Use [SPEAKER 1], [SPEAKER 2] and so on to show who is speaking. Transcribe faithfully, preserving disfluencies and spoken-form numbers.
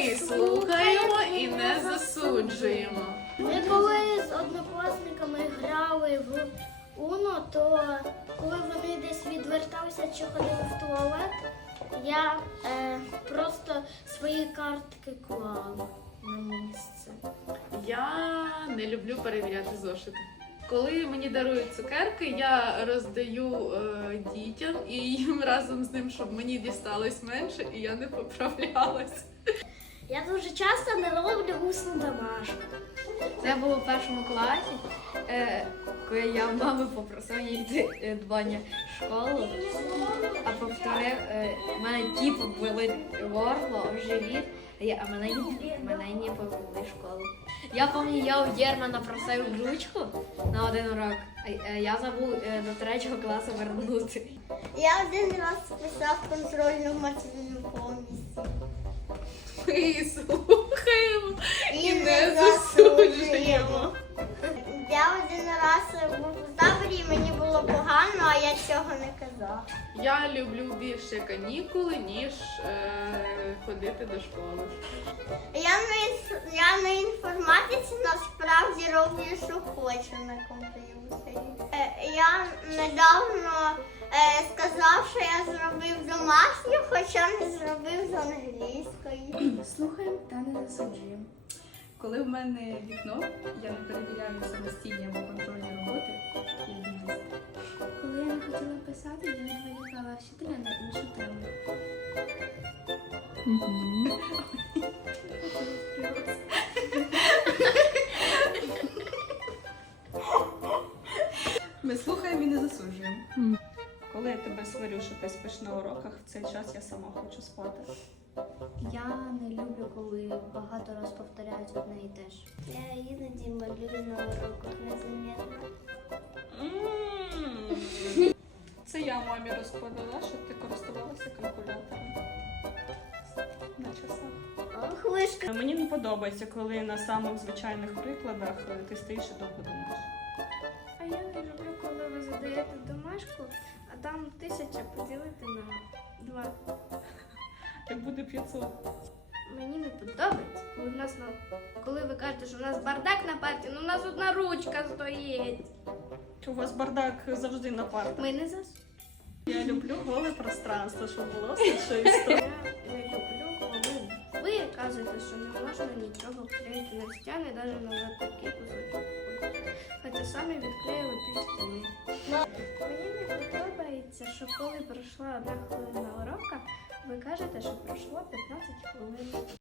[SPEAKER 1] Ми слухаємо і не засуджуємо.
[SPEAKER 2] Ми коли з однокласниками грали в Уно, то коли вони десь відверталися чи ходили в туалет, я е, просто свої картки клала на місце.
[SPEAKER 1] Я не люблю перевіряти зошити. Коли мені дарують цукерки, я роздаю е, дітям і їм разом з ним, щоб мені дісталось менше і я не поправлялась.
[SPEAKER 2] Я дуже часто не роблю усну домашку.
[SPEAKER 3] Це було в першому класі, е, коли я в мами попросила йти е, дбання в школу, а повторив, е, в мене типу болить горло, живіт, а я- а мене, не- мене не повели в школу. Я пам'ятаю, я у Єрмана просив ручку на один урок, а е, я забув е, до третього класу вернути.
[SPEAKER 2] Я один раз писав контрольну материну повністю.
[SPEAKER 1] Ми слухаємо і не засуджуємо.
[SPEAKER 2] Я один раз був у таборі, і мені було погано, а я цього не казав.
[SPEAKER 1] Я люблю більше канікули, ніж е, ходити до школи.
[SPEAKER 2] Я на, інф... я на інформатиці насправді роблю, що хочу на комп'ютері. Е, я недавно е, сказав, що я зробив домашню, хоча не зробив з англійської.
[SPEAKER 4] Слухаємо та не засуджуємо. Коли в мене вікно, я не перевіряю самостійні або контрольні роботи, я бідність. Коли я не хотіла писати, я не виїхала вчителя на іншу тему. Ми слухаємо і не засуджуємо. Коли я тебе сварю, що ти спиш на уроках, в цей час я сама хочу спати.
[SPEAKER 3] Я не люблю, коли багато раз повторяють одне і те ж.
[SPEAKER 2] Я іноді малюю на уроках незамітно.
[SPEAKER 4] Це я мамі розповіла, що ти користувалася калькулятором на часах.
[SPEAKER 2] Ох, вишка.
[SPEAKER 4] Мені не подобається, коли на самих звичайних прикладах ти стоїш і довго думаєш.
[SPEAKER 5] А я не люблю, коли ви задаєте домашку, а там тисяча поділити на два.
[SPEAKER 4] Так буде п'ятсот.
[SPEAKER 5] Мені не подобається, коли в нас на коли ви кажете, що в нас бардак на парті, ну у нас одна ручка стоїть.
[SPEAKER 4] У вас бардак завжди на партах.
[SPEAKER 5] Ми не зас.
[SPEAKER 4] Я люблю голе пространство, щоб було все що історія.
[SPEAKER 5] Я не люблю, коли ви кажете, що не можна нічого вклеїти на стіни, навіть на такий кусочок. Хоча самі відклеїли пів стіни. Мені не подобається, що коли пройшла одна хвилина урока, ви кажете, що пройшло п'ятнадцять хвилин.